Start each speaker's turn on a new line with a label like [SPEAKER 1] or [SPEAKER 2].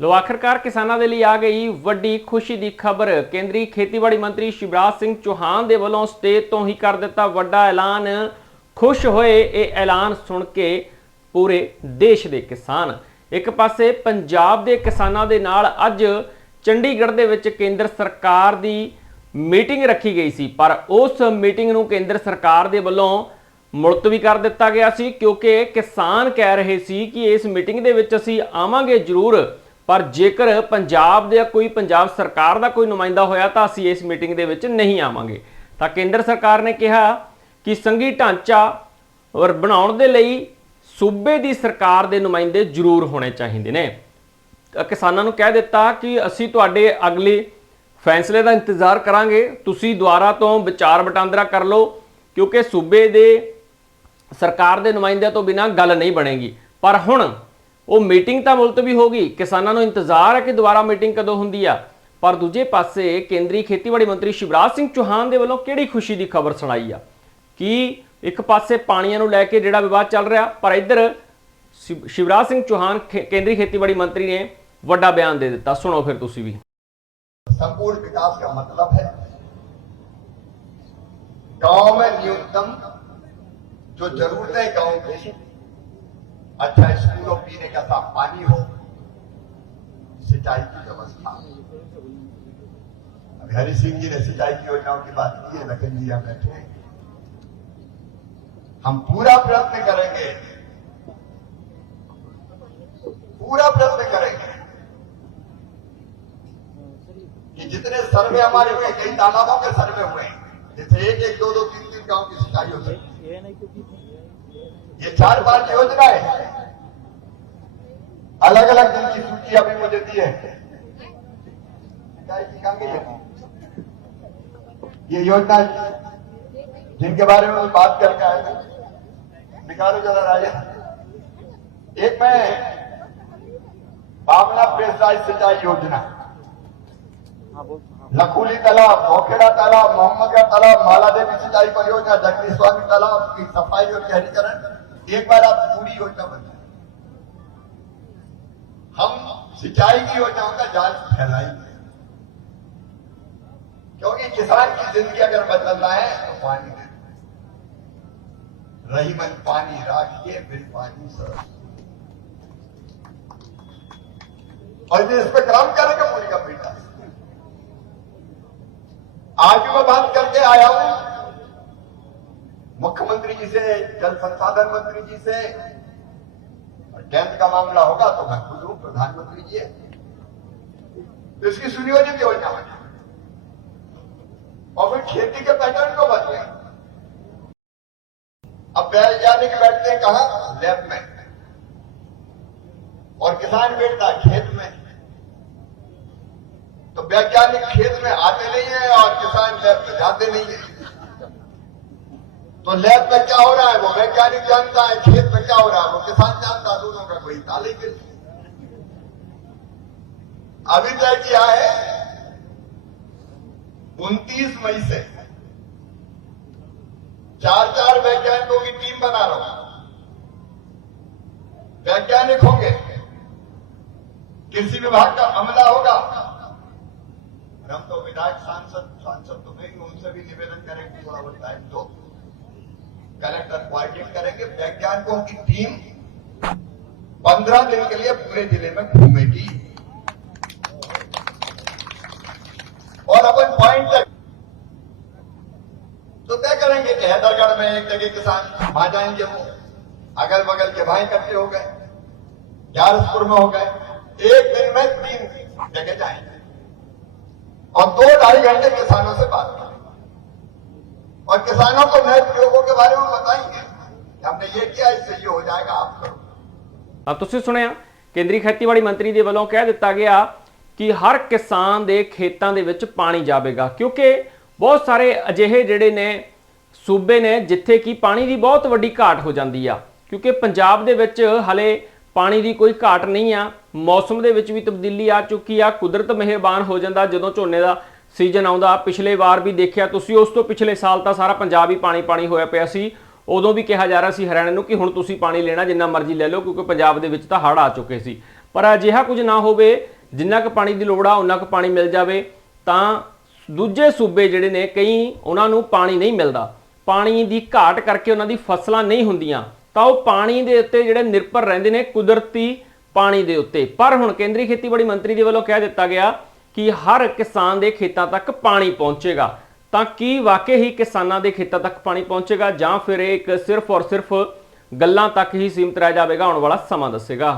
[SPEAKER 1] ਲੋ ਆਖਰਕਾਰ ਕਿਸਾਨਾਂ ਦੇ ਲਈ ਆ ਗਈ ਵੱਡੀ ਖੁਸ਼ੀ ਦੀ ਖਬਰ। ਕੇਂਦਰੀ ਖੇਤੀਬਾੜੀ ਮੰਤਰੀ ਸ਼ਿਵਰਾਜ ਸਿੰਘ ਚੌਹਾਨ ਦੇ ਵੱਲੋਂ ਸਟੇਜ ਤੋਂ ਹੀ ਕਰ ਦਿੱਤਾ ਵੱਡਾ ਐਲਾਨ। ਖੁਸ਼ ਹੋਏ ਇਹ ਐਲਾਨ ਸੁਣ ਕੇ ਪੂਰੇ ਦੇਸ਼ ਦੇ ਕਿਸਾਨ। ਇੱਕ ਪਾਸੇ ਪੰਜਾਬ ਦੇ ਕਿਸਾਨਾਂ ਦੇ ਨਾਲ ਅੱਜ ਚੰਡੀਗੜ੍ਹ ਦੇ ਵਿੱਚ ਕੇਂਦਰ ਸਰਕਾਰ ਦੀ ਮੀਟਿੰਗ ਰੱਖੀ ਗਈ ਸੀ, ਪਰ ਉਸ ਮੀਟਿੰਗ ਨੂੰ ਕੇਂਦਰ ਸਰਕਾਰ ਦੇ ਵੱਲੋਂ ਮੁਲਤਵੀ ਕਰ ਦਿੱਤਾ ਗਿਆ ਸੀ, ਕਿਉਂਕਿ ਕਿਸਾਨ ਕਹਿ ਰਹੇ ਸੀ ਕਿ ਇਸ ਮੀਟਿੰਗ ਦੇ ਵਿੱਚ ਅਸੀਂ ਆਵਾਂਗੇ ਜ਼ਰੂਰ। ਪਰ ਜੇਕਰ ਪੰਜਾਬ ਦੇ ਕੋਈ ਪੰਜਾਬ ਸਰਕਾਰ ਦਾ ਕੋਈ ਨੁਮਾਇੰਦਾ ਹੋਇਆ ਤਾਂ ਅਸੀਂ ਇਸ ਮੀਟਿੰਗ ਦੇ ਵਿੱਚ ਨਹੀਂ ਆਵਾਂਗੇ। ਤਾਂ ਕੇਂਦਰ ਸਰਕਾਰ ਨੇ ਕਿਹਾ ਕਿ ਸੰਘੀ ਢਾਂਚਾ ਔਰ ਬਣਾਉਣ ਦੇ ਲਈ ਸੂਬੇ ਦੀ ਸਰਕਾਰ ਦੇ ਨੁਮਾਇੰਦੇ ਜ਼ਰੂਰ ਹੋਣੇ ਚਾਹੀਦੇ ਨੇ। ਕਿਸਾਨਾਂ ਨੂੰ ਕਹਿ ਦਿੱਤਾ ਕਿ ਅਸੀਂ ਤੁਹਾਡੇ ਅਗਲੇ ਫੈਸਲੇ ਦਾ ਇੰਤਜ਼ਾਰ ਕਰਾਂਗੇ। ਤੁਸੀਂ ਦੁਆਰਾ ਤੋਂ ਵਿਚਾਰ ਵਟਾਂਦਰਾ ਕਰ ਲਓ, ਕਿਉਂਕਿ ਸੂਬੇ ਦੇ ਸਰਕਾਰ ਦੇ ਨੁਮਾਇੰਦਿਆਂ ਤੋਂ ਬਿਨਾਂ ਗੱਲ ਨਹੀਂ ਬਣੇਗੀ। ਪਰ ਹੁਣ ਉਹ ਮੀਟਿੰਗ ਤਾਂ ਮੁਲਤਵੀ ਹੋ ਗਈ ਕਿਸਾਨਾਂ ਨੂੰ ਇੰਤਜ਼ਾਰ ਹੈ ਕਿ ਦੁਬਾਰਾ ਮੀਟਿੰਗ ਕਦੋਂ ਹੁੰਦੀ ਆ ਪਰ ਦੂਜੇ ਪਾਸੇ ਕੇਂਦਰੀ ਖੇਤੀਬਾੜੀ ਮੰਤਰੀ ਸ਼ਿਵਰਾਜ ਸਿੰਘ ਚੌਹਾਨ ਦੇ ਵੱਲੋਂ ਕਿਹੜੀ ਖੁਸ਼ੀ ਦੀ ਖਬਰ ਸੁਣਾਈ ਆ ਕਿ ਇੱਕ ਪਾਸੇ ਪਾਣੀਆਂ ਨੂੰ ਲੈ ਕੇ ਜਿਹੜਾ ਵਿਵਾਦ ਚੱਲ ਰਿਹਾ ਪਰ ਇੱਧਰ ਸ਼ਿਵ- ਸ਼ਿਵਰਾਜ ਸਿੰਘ ਚੌਹਾਨ ਖੇ- ਕੇਂਦਰੀ ਖੇਤੀਬਾੜੀ ਮੰਤਰੀ ਨੇ ਵੱਡਾ ਬਿਆਨ ਦੇ ਦਿੱਤਾ ਸੁਣੋ ਫਿਰ ਤੁਸੀਂ ਵੀ
[SPEAKER 2] संपूर्ण विकास का मतलब है गांव में न्यूनतम जो जरूरतें गांव की अच्छा स्कूल और पीने का साफ़ पानी हो? सिंचाई की व्यवस्था। अभी हरि सिंह जी ने सिंचाई की योजनाओं की बात की है, लखन जी यहाँ बैठे हम पूरा प्रयत्न करेंगे। पूरा प्रयत्न करेंगे। कि जितने सर्वे हमारे हुए, कई तालाबों के सर्वे हुए हैं। जिससे एक एक, दो दो, तीन तीन गाँव की सिंचाई हो सकती ये चार पाँच योजना है। अलग अलग दिन की सूची अभी मुझे दी है। है? ये। योजना जिनके बारे में बात करके आए थे। निकालो जरा राजा एक में बावला प्रेसराइज सिंचाई योजना। लखूली तालाब, मोखेड़ा तालाब, मोहम्मदगढ़ तालाब माला देवी सिंचाई परियोजना, जगदीश स्वामी तालाब की सफ़ाई और शहरीकरण एक बार आप पूरी योजना बताएँ हम सिंचाई की योजनाओं का जाल फैलाएँगे। क्योंकि किसान की ज़िंदगी अगर बदलना है तो पानी दे रही मन पानी, राखिए, बिन पानी सर। और इस पे काम करेगा पूरी का बेटा आज भी मैं बात करके आया हूँ। मुख्यमंत्री जी से, जल संसाधन मंत्री जी से, और केंद्र का मामला होगा तो मैं खुद हूँ, प्रधानमंत्री जी है। इसकी सुनियोजित योजना बनी। और फिर खेती के पैटर्न को बदले। अब वैज्ञानिक बैठते कहा? लैब में। और किसान बैठता खेत में। वैज्ञानिक खेत में आते नहीं है और किसान लैब में जाते नहीं है। तो लैब में क्या हो रहा है? वो वैज्ञानिक जानता है, खेत में क्या हो रहा है? वो किसान जानता है, दोनों का कोई ताले के अभी तय किया है। 29 मई से चार चार वैज्ञानिकों की टीम बना रहा हूँ। वैज्ञानिक होंगे। कृषि विभाग का अमला होगा। हम तो विधायक सांसद सांसद तो नहीं उनसे भी निवेदन करेंगे थोड़ा बहुत टाइम दो। कलेक्टर कोऑर्डिनेट करेंगे, वैज्ञानिकों की टीम पंद्रह दिन के लिए पूरे ज़िले में घूमेगी। और अपन पॉइंट तो तय करेंगे कि हैदरगढ़ में एक जगह किसान वहाँ जाएँगे वो अगल बगल के भाई इकट्ठे हो गए, ग्यारसपुर में हो गए, एक दिन में तीन जगह जाएँगे। और दो ढाई घंटे किसानों से बात करेंगे और किसानों को नए प्रयोगों के बारे में बताएंगे कि हमने ये किया इससे ये हो जाएगा आप करो
[SPEAKER 1] ਤਾਂ ਤੁਸੀਂ ਸੁਣਿਆ ਕੇਂਦਰੀ ਖੇਤੀਬਾੜੀ ਮੰਤਰੀ ਦੇ ਵੱਲੋਂ ਕਹਿ ਦਿੱਤਾ ਗਿਆ ਕਿ ਹਰ ਕਿਸਾਨ ਦੇ ਖੇਤਾਂ ਦੇ ਵਿੱਚ ਪਾਣੀ ਜਾਵੇਗਾ ਕਿਉਂਕਿ ਬਹੁਤ ਸਾਰੇ ਅਜਿਹੇ ਜਿਹੜੇ ਨੇ ਸੂਬੇ ਨੇ ਜਿੱਥੇ ਕਿ ਪਾਣੀ ਦੀ ਬਹੁਤ ਵੱਡੀ ਘਾਟ ਹੋ ਜਾਂਦੀ ਆ ਕਿਉਂਕਿ ਪੰਜਾਬ ਦੇ ਵਿੱਚ ਹਲੇ ਪਾਣੀ ਦੀ ਕੋਈ ਘਾਟ ਨਹੀਂ ਆ। ਮੌਸਮ ਦੇ ਵਿੱਚ ਵੀ ਤਬਦੀਲੀ ਆ ਚੁੱਕੀ ਆ। ਕੁਦਰਤ ਮਿਹਰਬਾਨ ਹੋ ਜਾਂਦਾ ਜਦੋਂ ਝੋਨੇ ਦਾ ਸੀਜ਼ਨ ਆਉਂਦਾ। ਪਿਛਲੇ ਵਾਰ ਵੀ ਦੇਖਿਆ ਤੁਸੀਂ, ਉਸ ਤੋਂ ਪਿਛਲੇ ਸਾਲ ਤਾਂ ਸਾਰਾ ਪੰਜਾਬ ਹੀ ਪਾਣੀ ਪਾਣੀ ਹੋਇਆ ਪਿਆ ਸੀ। ਉਦੋਂ ਵੀ ਕਿਹਾ ਜਾ ਰਿਹਾ ਸੀ ਹਰਿਆਣਾ ਨੂੰ ਕਿ ਹੁਣ ਤੁਸੀਂ ਪਾਣੀ ਲੈਣਾ, ਜਿੰਨਾ ਮਰਜ਼ੀ ਲੈ ਲਓ, ਕਿਉਂਕਿ ਪੰਜਾਬ ਦੇ ਵਿੱਚ ਤਾਂ ਹੜ੍ਹ ਆ ਚੁੱਕੇ ਸੀ। ਪਰ ਅਜਿਹਾ ਕੁਝ ਨਾ ਹੋਵੇ, ਜਿੰਨਾ ਕੁ ਪਾਣੀ ਦੀ ਲੋੜ ਆ ਉਨਾ ਕੁ ਪਾਣੀ ਮਿਲ ਜਾਵੇ। ਤਾਂ ਦੂਜੇ ਸੂਬੇ ਜਿਹੜੇ ਨੇ, ਕਈ ਉਹਨਾਂ ਨੂੰ ਪਾਣੀ ਨਹੀਂ ਮਿਲਦਾ। ਪਾਣੀ ਦੀ ਘਾਟ ਕਰਕੇ ਉਹਨਾਂ ਦੀ ਫਸਲਾਂ ਨਹੀਂ ਹੁੰਦੀਆਂ। ਤਾਂ ਉਹ ਪਾਣੀ ਦੇ ਉੱਤੇ ਜਿਹੜੇ ਨਿਰਭਰ ਰਹਿੰਦੇ ਨੇ ਕੁਦਰਤੀ ਪਾਣੀ ਦੇ ਉੱਤੇ। ਪਰ ਹੁਣ ਕੇਂਦਰੀ ਖੇਤੀਬਾੜੀ ਮੰਤਰੀ ਦੇ ਵੱਲੋਂ ਕਹਿ ਦਿੱਤਾ ਗਿਆ ਕਿ ਹਰ ਕਿਸਾਨ ਦੇ ਖੇਤਾਂ ਤੱਕ ਪਾਣੀ ਪਹੁੰਚੇਗਾ। ਤਾਂ ਕੀ ਵਾਕਈ ਹੀ ਕਿਸਾਨਾਂ ਦੇ ਖੇਤਾਂ ਤੱਕ ਪਾਣੀ ਪਹੁੰਚੇਗਾ ਜਾਂ ਫਿਰ ਇਹ ਇੱਕ ਸਿਰਫ ਔਰ ਸਿਰਫ ਗੱਲਾਂ ਤੱਕ ਹੀ ਸੀਮਤ ਰਹਿ ਜਾਵੇਗਾ, ਆਉਣ ਵਾਲਾ ਸਮਾਂ ਦੱਸੇਗਾ।